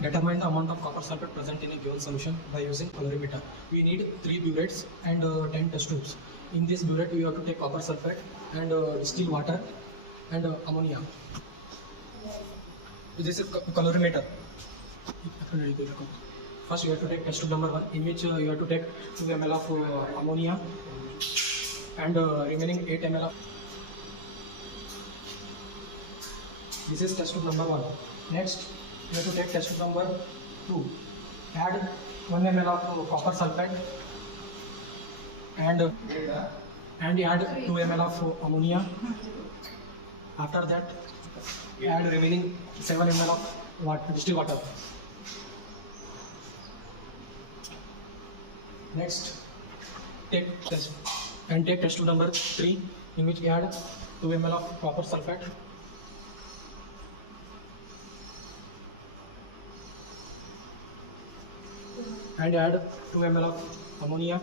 Determine the amount of copper sulfate present in a given solution by using colorimeter. We need 3 burettes and 10 test tubes. In this burette, we have to take copper sulfate and distilled water and ammonia. This is colorimeter. First, you have to take test tube number 1, in which you have to take 2 ml of ammonia and remaining 8 ml of. This is test tube number 1. Next, you have to take test tube number 2. Add 1 ml of copper sulfate and add 2 ml of ammonia. After that, add remaining 7 ml of distilled water. Next, take test tube number 3, in which add 2 ml of copper sulfate and add 2 ml of ammonia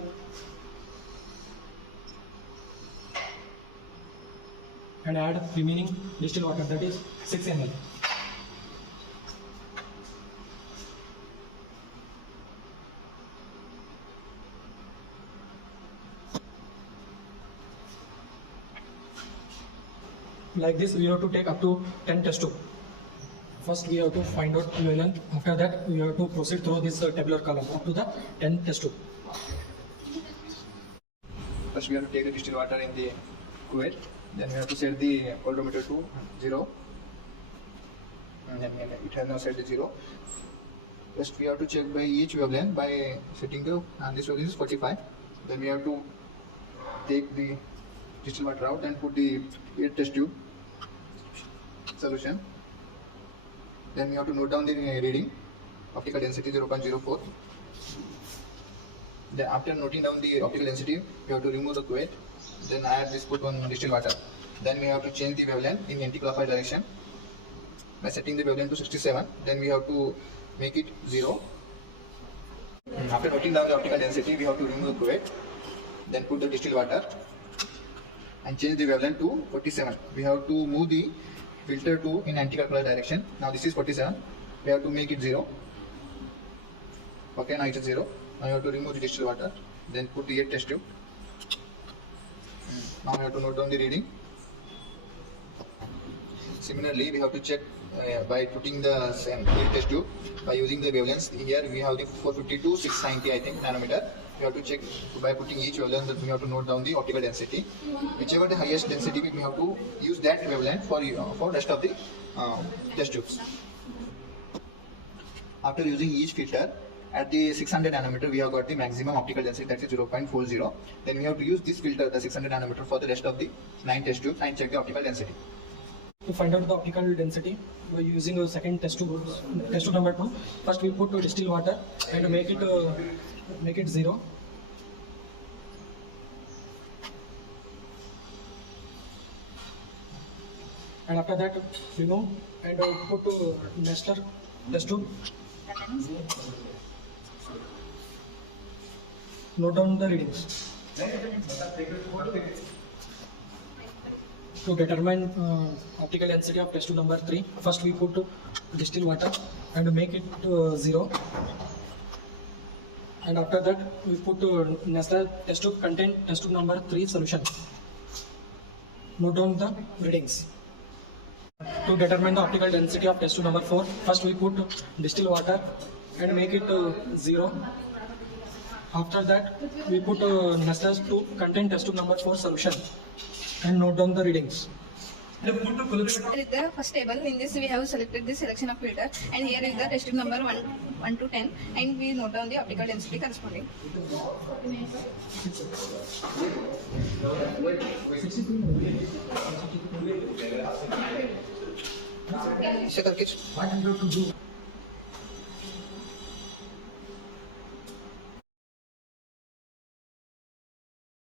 and add remaining distilled water, that is 6 ml. Like this, we have to take up to 10 test tubes. First, we have to find out wavelength. After that, we have to proceed through this tabular column up to the 10 test tube. First, we have to take the distilled water in the cuvette. Then we have to set the colorimeter to 0. And then it has now set to 0. First, we have to check by each wavelength by setting the, and this wavelength is 45. Then we have to take the distilled water out and put the test tube solution. Then we have to note down the reading, optical density 0.04. Then after noting down the optical density, we have to remove the cuvette. Then add this, put on distilled water. Then we have to change the wavelength in anti-clockwise direction by setting the wavelength to 67. Then we have to make it 0. After noting down the optical density, we have to remove the cuvette. Then put the distilled water and change the wavelength to 47. We have to move the filter to in anti-clockwise direction. Now this is 47. We have to make it 0. Okay, now it is 0. Now you have to remove the distilled water. Then put the test tube. Now we have to note down the reading. Similarly, we have to check by putting the same test tube by using the wavelengths. Here we have the 450 to 690, I think, nanometer. We have to check by putting each wavelength. That we have to note down the optical density. Whichever the highest density, we have to use that wavelength for rest of the test tubes. After using each filter, at the 600 nanometer, we have got the maximum optical density, that is 0.40. Then we have to use this filter, the 600 nanometer, for the rest of the 9 test tubes and check the optical density. To find out the optical density, we are using a second test tube number 2. First, we put distilled water and make it 0. And after that, remove and put Nestor test tube. Note down the readings. To determine optical density of test tube number 3, first we put distilled water and make it 0. And after that, we put Nestor test tube contain test tube number 3 solution. Note down the readings. To determine the optical density of test tube number 4, first we put distilled water and make it 0. After that, we put Nestor tube contain test tube number 4 solution and note down the readings. With the first table, in this we have selected the selection of filter, and here is the test tube number 1 to 10, and we note down the optical density corresponding. What you have to do?